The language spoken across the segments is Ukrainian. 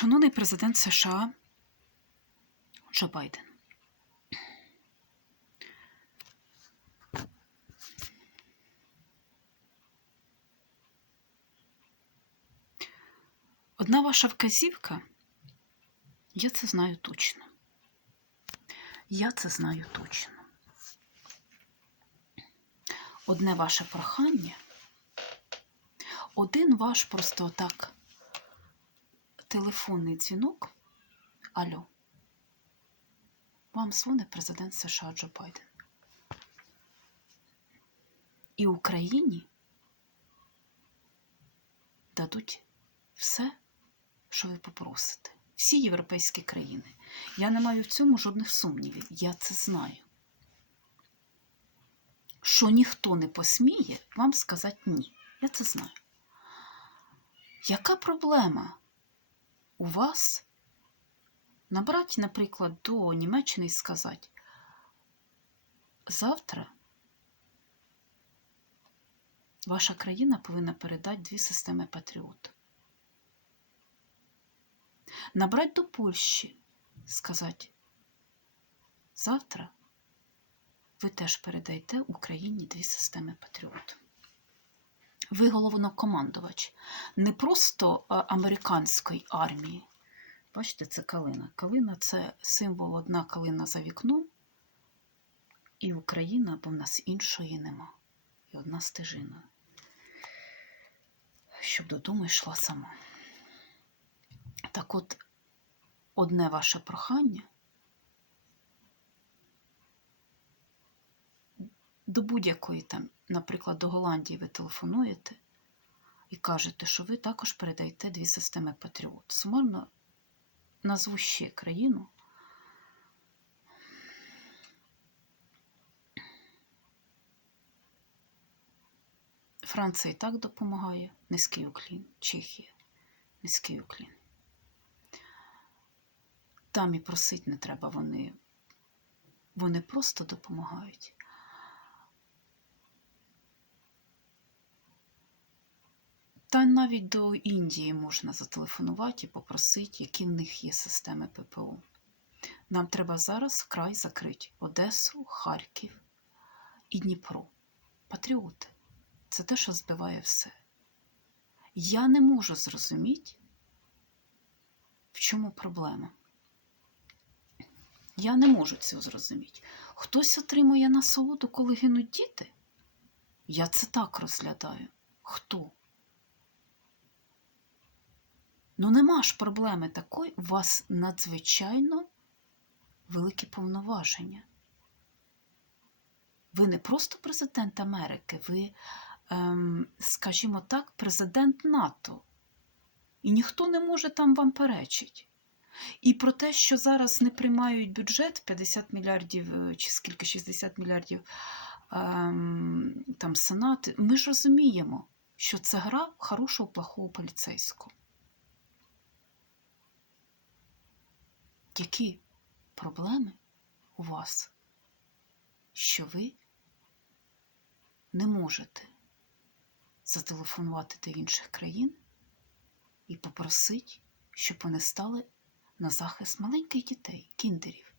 Шановний президент США Джо Байден. Одна ваша вказівка, я це знаю точно. Я це знаю точно. Одне ваше прохання, один ваш просто отак телефонний дзвінок. Алло. Вам дзвонить президент США Джо Байден. І Україні дадуть все, що ви попросите. Всі європейські країни. Я не маю в цьому жодних сумнівів. Я це знаю. Що ніхто не посміє вам сказати ні. Я це знаю. Яка проблема у вас набрати, наприклад, до Німеччини і сказати, завтра ваша країна повинна передати дві системи Патріот. Набрати до Польщі, сказати, завтра ви теж передаєте Україні дві системи Патріот. Ви головнокомандувач не просто американської армії. Бачите, це калина. Калина це символ одна калина за вікном, і Україна, бо в нас іншої нема. І одна стежина. Щоб додому йшла сама. Так от, одне ваше прохання до будь-якої там, наприклад, до Голландії ви телефонуєте і кажете, що ви також передаєте дві системи Патріот. Сумарно назву ще країну. Франція і так допомагає, низький уклін, Чехія, низький уклін. Там і просить не треба, вони, вони просто допомагають. Та навіть до Індії можна зателефонувати і попросити, які в них є системи ППО. Нам треба зараз край закрити Одесу, Харків і Дніпро. Патріоти це те, що збиває все. Я не можу зрозуміти, в чому проблема. Я не можу цього зрозуміти. Хтось отримує насолоду, коли гинуть діти? Я це так розглядаю. Хто? Ну, нема ж проблеми такої, у вас надзвичайно великі повноваження. Ви не просто президент Америки, ви, ем, скажімо так, президент НАТО. І ніхто не може там вам перечити. І про те, що зараз не приймають бюджет 50 мільярдів е, чи скільки 60 мільярдів ем, там Сенат, ми ж розуміємо, що це гра хорошого плохого поліцейського. Які проблеми у вас, що ви не можете зателефонувати до інших країн і попросити, щоб вони стали на захист маленьких дітей, кіндерів,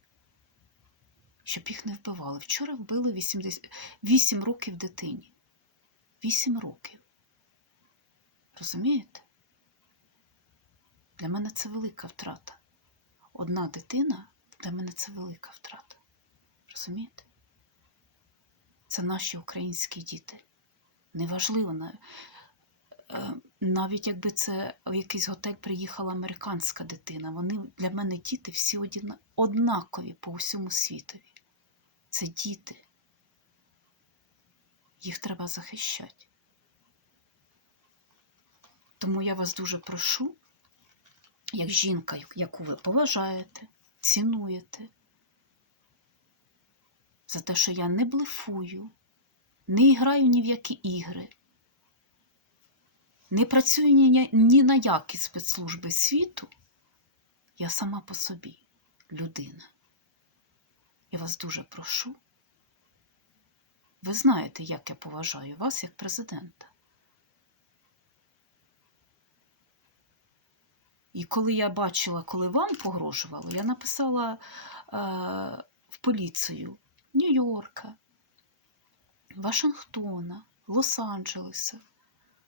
щоб їх не вбивали. Вчора вбили 80... 8 років дитині. 8 років. Розумієте? Для мене це велика втрата. Одна дитина для мене це велика втрата. Розумієте? Це наші українські діти. Неважливо, навіть якби це в якийсь готель приїхала американська дитина. Вони для мене діти всі однакові по всьому світові. Це діти. Їх треба захищати. Тому я вас дуже прошу як жінка, яку ви поважаєте, цінуєте, за те, що я не блефую, не граю ні в які ігри, не працюю ні, ні на які спецслужби світу, я сама по собі людина. Я вас дуже прошу. Ви знаєте, як я поважаю вас як президента. І коли я бачила, коли вам погрожувало, я написала е, в поліцію Нью-Йорка, Вашингтона, Лос-Анджелеса,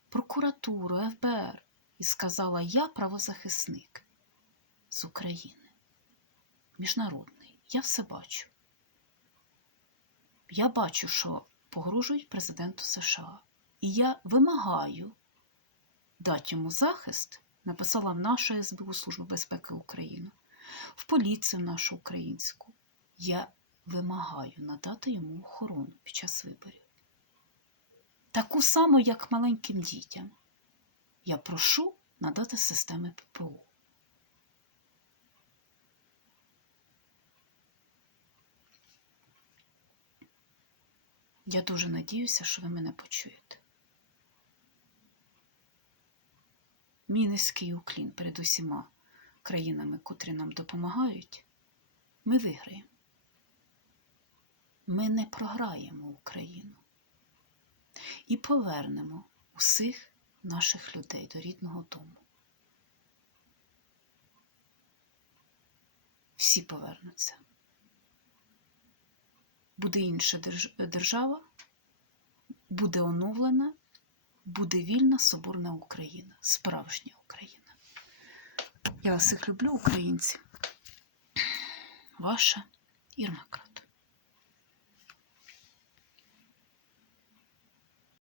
прокуратуру, ФБР і сказала: Я правозахисник з України, міжнародний. Я все бачу. Я бачу, що погрожують президенту США. І я вимагаю дати йому захист, написала в нашу СБУ Службу безпеки України, в поліцію нашу українську. Я вимагаю надати йому охорону під час виборів. Таку саму, як маленьким дітям. Я прошу надати системи ППО. Я дуже надіюся, що ви мене почуєте. Мій низький уклін перед усіма країнами, котрі нам допомагають, ми виграємо. Ми не програємо Україну і повернемо усіх наших людей до рідного дому. Всі повернуться. Буде інша держава, буде оновлена, буде вільна соборна Україна, справжня Україна. Я вас всіх люблю, українці. Ваша Ірма Крат.